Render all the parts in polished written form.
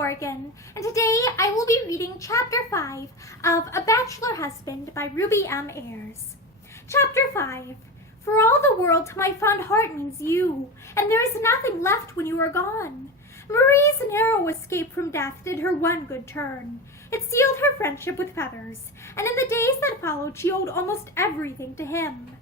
Morgan, and today I will be reading Chapter 5 of A Bachelor Husband by Ruby M. Ayres. Chapter 5. For all the world to my fond heart means you, and there is nothing left when you are gone. Marie's narrow escape from death did her one good turn. It sealed her friendship with Feathers, and in the days that followed she owed almost everything to him.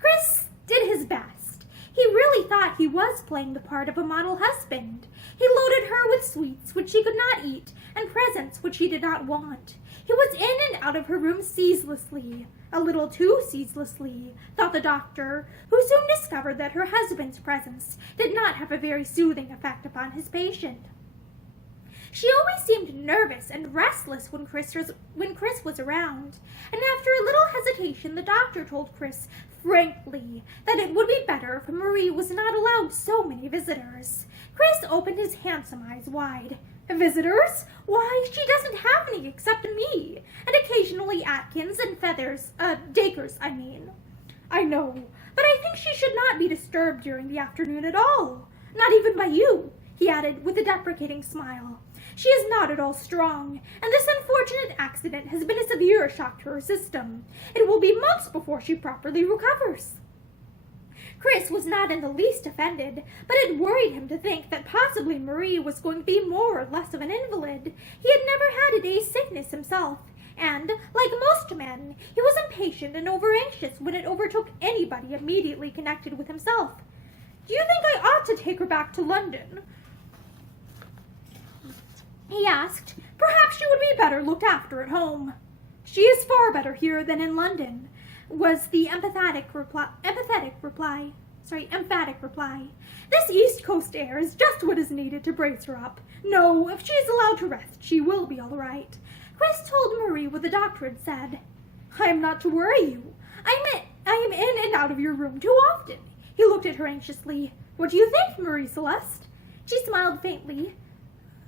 Chris did his best. He really thought he was playing the part of a model husband. He loaded her with sweets which she could not eat, and presents which she did not want. He was in and out of her room ceaselessly, a little too ceaselessly, thought the doctor, who soon discovered that her husband's presence did not have a very soothing effect upon his patient. She always seemed nervous and restless when Chris was around, and after a little hesitation the doctor told Chris frankly that it would be better if Marie was not allowed so many visitors. Chris opened his handsome eyes wide. Visitors? Why, she doesn't have any except me, and occasionally Atkins and Dacres, I mean. I know, but I think she should not be disturbed during the afternoon at all. Not even by you, he added with a deprecating smile. She is not at all strong, and this unfortunate accident has been a severe shock to her system. It will be months before she properly recovers. Chris was not in the least offended, but it worried him to think that possibly Marie was going to be more or less of an invalid. He had never had a day's sickness himself, and, like most men, he was impatient and over-anxious when it overtook anybody immediately connected with himself. "Do you think I ought to take her back to London?" he asked. "Perhaps she would be better looked after at home." "She is far better here than in London," was the emphatic reply. "This East Coast air is just what is needed to brace her up. No, if she is allowed to rest, she will be all right." Chris told Marie what the doctor had said. "I am not to worry you. I am in and out of your room too often." He looked at her anxiously. "What do you think, Marie Celeste?" She smiled faintly.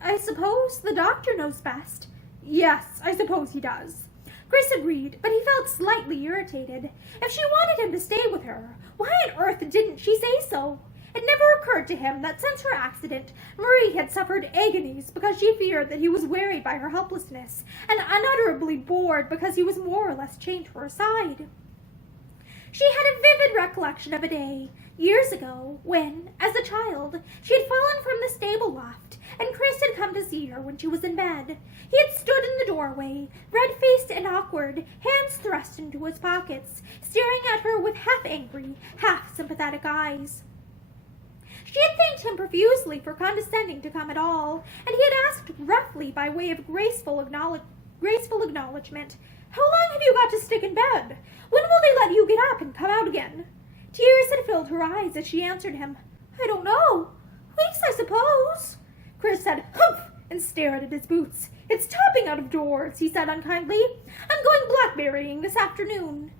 "I suppose the doctor knows best." "Yes, I suppose he does." Chris agreed, but he felt slightly irritated. If she wanted him to stay with her, why on earth didn't she say so? It never occurred to him that since her accident, Marie had suffered agonies because she feared that he was wearied by her helplessness, and unutterably bored because he was more or less chained to her side. She had a vivid recollection of a day, years ago, when, as a child, she had fallen from the stable loft, and Chris had come to see her when she was in bed. He had stood in the doorway, red-faced and awkward, hands thrust into his pockets, staring at her with half-angry, half-sympathetic eyes. She had thanked him profusely for condescending to come at all, and he had asked roughly by way of graceful acknowledgment, "How long have you got to stick in bed? When will they let you get up and come out again?" Tears had filled her eyes as she answered him. "I don't know. Weeks, I suppose." Chris said, "Humph," and stared at his boots. "It's topping out of doors," he said unkindly. "I'm going blackberrying this afternoon."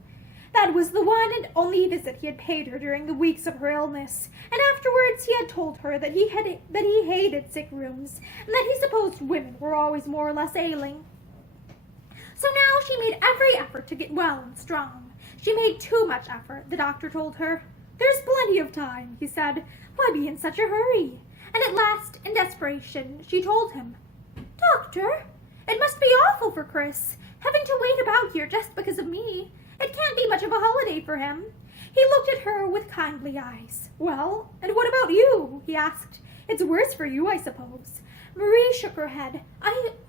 That was the one and only visit he had paid her during the weeks of her illness, and afterwards he had told her that he hated sick rooms, and that he supposed women were always more or less ailing. So now she made every effort to get well and strong. She made too much effort, the doctor told her. "There's plenty of time," he said. "Why be in such a hurry?" And at last, in desperation, she told him. "Doctor, it must be awful for Chris, having to wait about here just because of me. It can't be much of a holiday for him." He looked at her with kindly eyes. "Well, and what about you?" he asked. "It's worse for you, I suppose." Marie shook her head.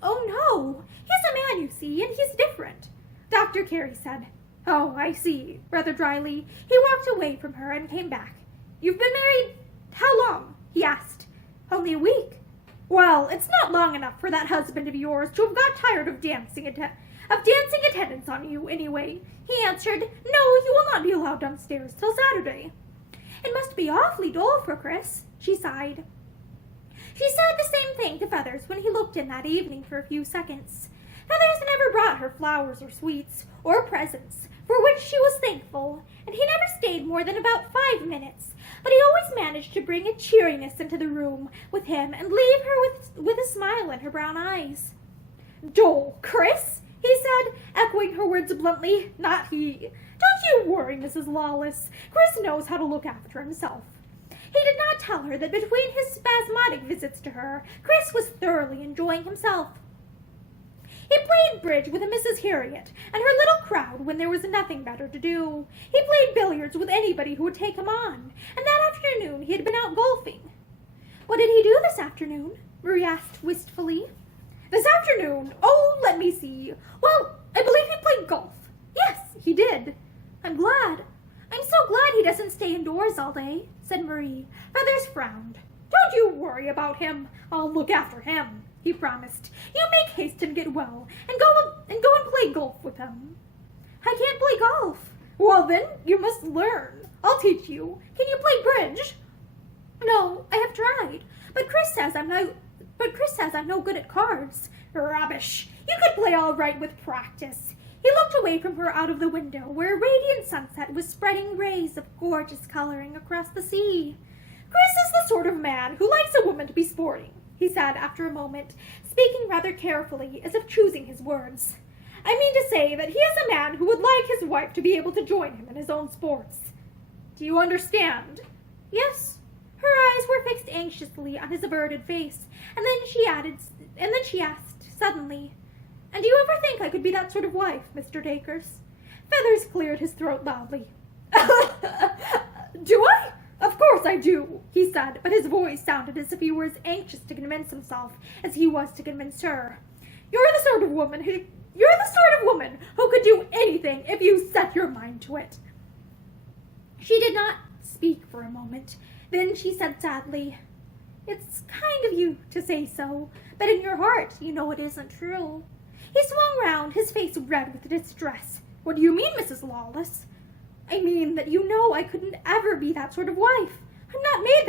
Oh no, he's a man, you see, and he's different." Dr. Carey said. "Oh, I see," rather dryly. He walked away from her and came back. "You've been married how long?" he asked. "Only a week." "Well, it's not long enough for that husband of yours to have got tired of dancing attendance on you, anyway," he answered. "No, you will not be allowed downstairs till Saturday." "It must be awfully dull for Chris," she sighed. She said the same thing to Feathers when he looked in that evening for a few seconds. Feathers never brought her flowers or sweets or presents, for which she was thankful, and he never stayed more than about 5 minutes, but he always managed to bring a cheeriness into the room with him and leave her with a smile in her brown eyes. "Dull, Chris?" he said, echoing her words bluntly. "Not he. Don't you worry, Mrs. Lawless. Chris knows how to look after himself." He did not tell her that between his spasmodic visits to her, Chris was thoroughly enjoying himself. He played bridge with a Mrs. Harriet and her little crowd when there was nothing better to do. He played billiards with anybody who would take him on, and that afternoon he had been out golfing. "What did he do this afternoon?" Marie asked wistfully. "This afternoon? Oh, let me see. Well, I believe he played golf. Yes, he did." "I'm glad. I'm so glad he doesn't stay indoors all day," said Marie. Feathers frowned. "Don't you worry about him. I'll look after him," he promised. "You make haste and get well, and go and play golf with him." "I can't play golf." "Well, then, you must learn. I'll teach you. Can you play bridge?" "No, I have tried, but Chris says I'm no good at cards." "Rubbish. You could play all right with practice." He looked away from her out of the window, where a radiant sunset was spreading rays of gorgeous coloring across the sea. "Chris is the sort of man who likes a woman to be sporting," he said after a moment, speaking rather carefully, as if choosing his words. "I mean to say that he is a man who would like his wife to be able to join him in his own sports. Do you understand?" "Yes." Her eyes were fixed anxiously on his averted face, and then she asked suddenly, "And do you ever think I could be that sort of wife, Mr. Dacres?" Feathers cleared his throat loudly. "Do I? Of course I do," he said, but his voice sounded as if he were as anxious to convince himself as he was to convince her. You're the sort of woman who could do anything if you set your mind to it." She did not speak for a moment. Then she said sadly, "It's kind of you to say so, but in your heart you know it isn't true." He swung round, his face red with distress. "What do you mean, Mrs. Lawless?" "I mean that you know I couldn't ever be that sort of wife. I'm not made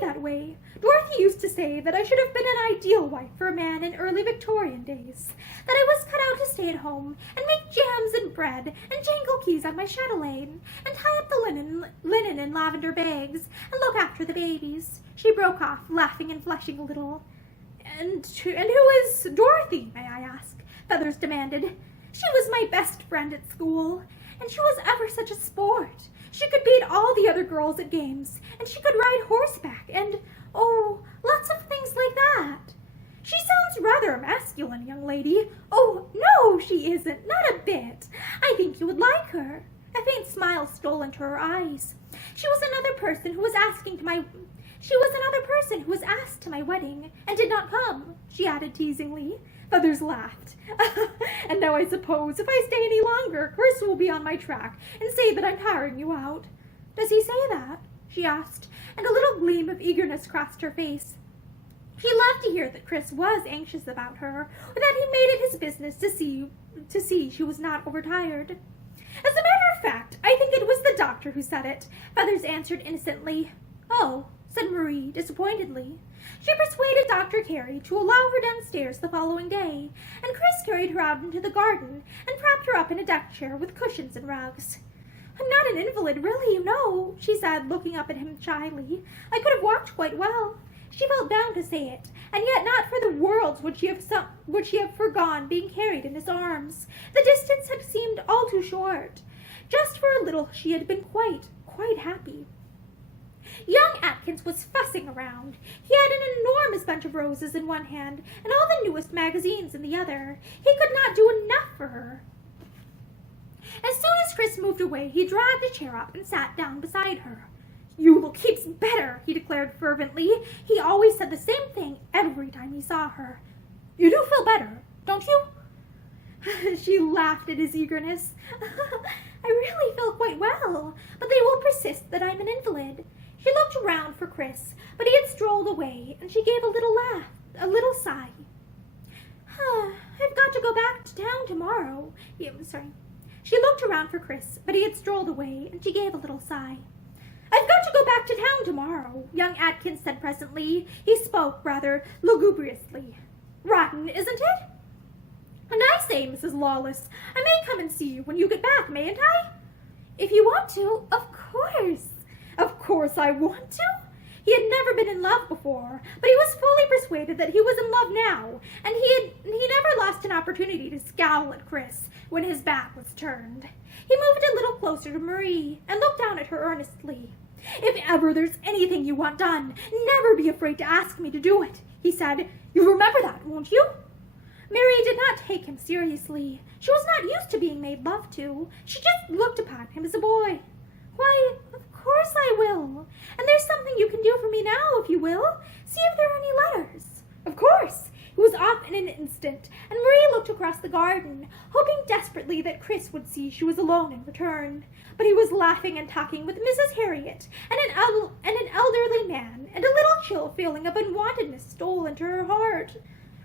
that way. Dorothy used to say that I should have been an ideal wife for a man in early Victorian days, that I was cut out to stay at home and make jams and bread and jangle keys on my chatelaine and tie up the linen in lavender bags and look after the babies." She broke off, laughing and flushing a little. And who is Dorothy, may I ask?" Feathers demanded. "She was my best friend at school, and she was ever such a sport. She could beat all the other girls at games, and she could ride horseback, and, oh, lots of things like that. She sounds rather a masculine young lady." "Oh, no, she isn't, not a bit. I think you would like her." A faint smile stole into her eyes. She was another person who was asked to my wedding, and did not come," she added teasingly. Feathers laughed. "And now I suppose if I stay any longer, Chris will be on my track and say that I'm tiring you out." "Does he say that?" she asked, and a little gleam of eagerness crossed her face. She loved to hear that Chris was anxious about her, or that he made it his business to see she was not overtired. "As a matter of fact, I think it was the doctor who said it," Feathers answered innocently. "Oh," said Marie disappointedly. She persuaded Dr. Carey to allow her downstairs the following day, and Chris carried her out into the garden and propped her up in a deck chair with cushions and rugs. "I'm not an invalid, really, you know," she said, looking up at him shyly. "I could have walked quite well." She felt bound to say it, and yet not for the world would she have forgone being carried in his arms. The distance had seemed all too short. Just for a little she had been quite happy. Young Atkins was fussing around. He had an enormous bunch of roses in one hand and all the newest magazines in the other. He could not do enough for her. As soon as Chris moved away, he dragged a chair up and sat down beside her. "You look heaps better," he declared fervently. He always said the same thing every time he saw her. "You do feel better, don't you?" She laughed at his eagerness. "I really feel quite well, but they will persist that I'm an invalid." She looked around for Chris, but he had strolled away, and she gave a little sigh. "I've got to go back to town tomorrow." She looked around for Chris, but he had strolled away, and she gave a little sigh. "I've got to go back to town tomorrow," young Atkins said presently. He spoke rather lugubriously. "Rotten, isn't it? And I say, Mrs. Lawless, I may come and see you when you get back, mayn't I?" "If you want to, of course." "Of course I want to." He had never been in love before, but he was fully persuaded that he was in love now, and he never lost an opportunity to scowl at Chris when his back was turned. He moved a little closer to Marie and looked down at her earnestly. "If ever there's anything you want done, never be afraid to ask me to do it," he said. "You remember that, won't you?" Mary did not take him seriously. She was not used to being made love to. She just looked upon him as a boy. "Why, of course I will. And there's something you can do for me now, if you will. See if there are any letters." Of course. He was off in an instant, and Marie looked across the garden, hoping desperately that Chris would see she was alone and return. But he was laughing and talking with Mrs. Harriet and an elderly man, and a little chill feeling of unwontedness stole into her heart.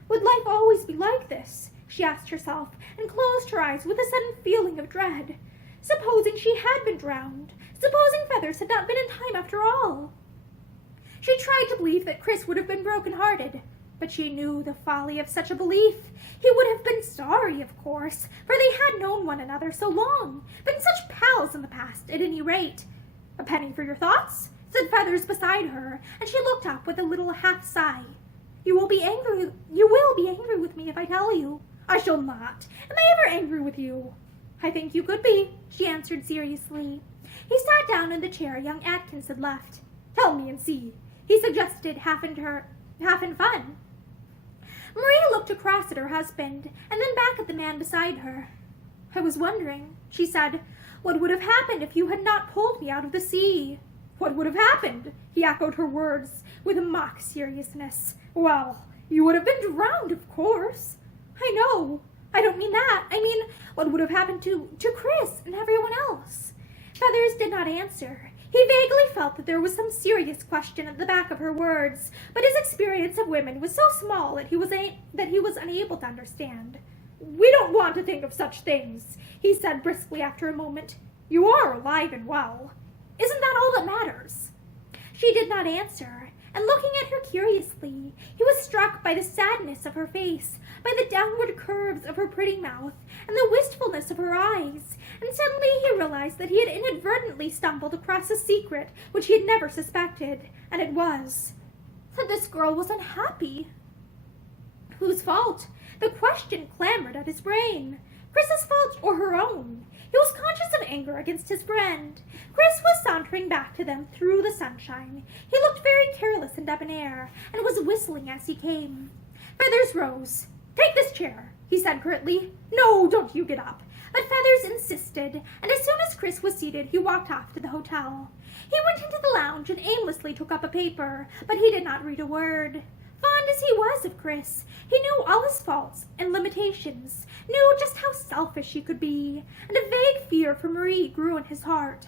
Would life always be like this? She asked herself, and closed her eyes with a sudden feeling of dread. Supposing she had been drowned? Supposing Feathers had not been in time after all? She tried to believe that Chris would have been broken-hearted, but she knew the folly of such a belief. He would have been sorry, of course, for they had known one another so long, been such pals in the past, at any rate. "A penny for your thoughts?" said Feathers beside her, and she looked up with a little half-sigh. You will be angry with me if I tell you." "I shall not. Am I ever angry with you?" "I think you could be," she answered seriously. He sat down in the chair young Atkins had left. "Tell me and see," he suggested, half in fun. Marie looked across at her husband, and then back at the man beside her. "I was wondering," she said, "what would have happened if you had not pulled me out of the sea?" "What would have happened?" He echoed her words with a mock seriousness. "Well, you would have been drowned, of course." "I know. I don't mean that. I mean, what would have happened to Chris and everyone else?" Feathers did not answer. He vaguely felt that there was some serious question at the back of her words, but his experience of women was so small that he was unable to understand. "We don't want to think of such things," he said briskly after a moment. "You are alive and well. Isn't that all that matters?" She did not answer, and looking at her curiously, he was struck by the sadness of her face, by the downward curves of her pretty mouth, and the wistfulness of her eyes, and suddenly he realized that he had inadvertently stumbled across a secret which he had never suspected, and it was that this girl was unhappy. Whose fault? The question clamored at his brain. Chris's fault or her own? He was conscious of anger against his friend. Chris was sauntering back to them through the sunshine. He looked very careless and debonair, and was whistling as he came. Feathers rose. "Take this chair," he said curtly. "No, don't you get up." But Feathers insisted, and as soon as Chris was seated, he walked off to the hotel. He went into the lounge and aimlessly took up a paper, but he did not read a word. Fond as he was of Chris, he knew all his faults and limitations, knew just how selfish he could be, and a vague fear for Marie grew in his heart.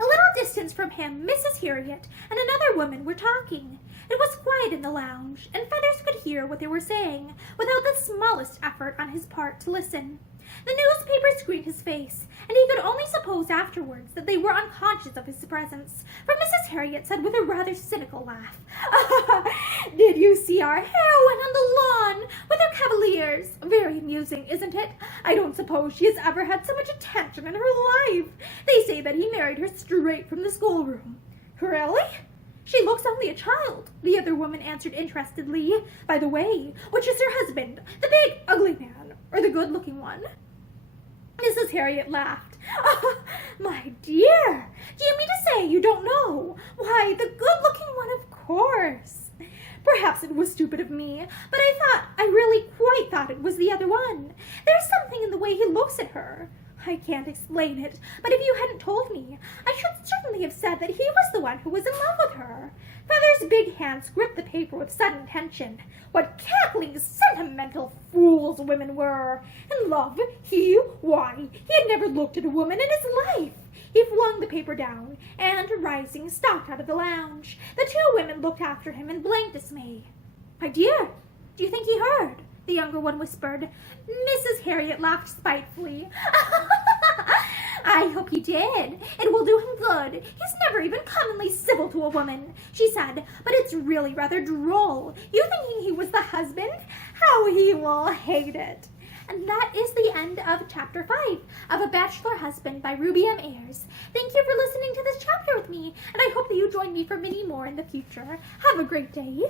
A little distance from him, Mrs. Harriet and another woman were talking. It was quiet in the lounge, and Feathers could hear what they were saying, without the smallest effort on his part to listen. The newspaper screened his face, and he could only suppose afterwards that they were unconscious of his presence, for Mrs. Harriet said with a rather cynical laugh, "Did you see our heroine on the lawn with her cavaliers? Very amusing, isn't it? I don't suppose she has ever had so much attention in her life. They say that he married her straight from the schoolroom." "Really?" "She looks only a child," the other woman answered interestedly. "By the way, which is her husband, the big, ugly man, or the good-looking one?" Mrs. Harriet laughed. "My dear, do you mean to say you don't know? Why, the good-looking one, of course." "Perhaps it was stupid of me, but I really quite thought it was the other one. There's something in the way he looks at her. I can't explain it, but if you hadn't told me, I should certainly have said that he was the one who was in love with her." Feathers' big hands gripped the paper with sudden tension. What cackling, sentimental fools women were! In love? Why, he had never looked at a woman in his life. He flung the paper down, and, rising, stalked out of the lounge. The two women looked after him in blank dismay. "My dear, do you think he heard?" the younger one whispered. Mrs. Harriet laughed spitefully. "I hope he did. It will do him good. He's never even commonly civil to a woman," she said. "But it's really rather droll. You thinking he was the husband? How he will hate it." And that is the end of Chapter 5 of A Bachelor Husband by Ruby M. Ayres. Thank you for listening to this chapter with me, and I hope that you join me for many more in the future. Have a great day.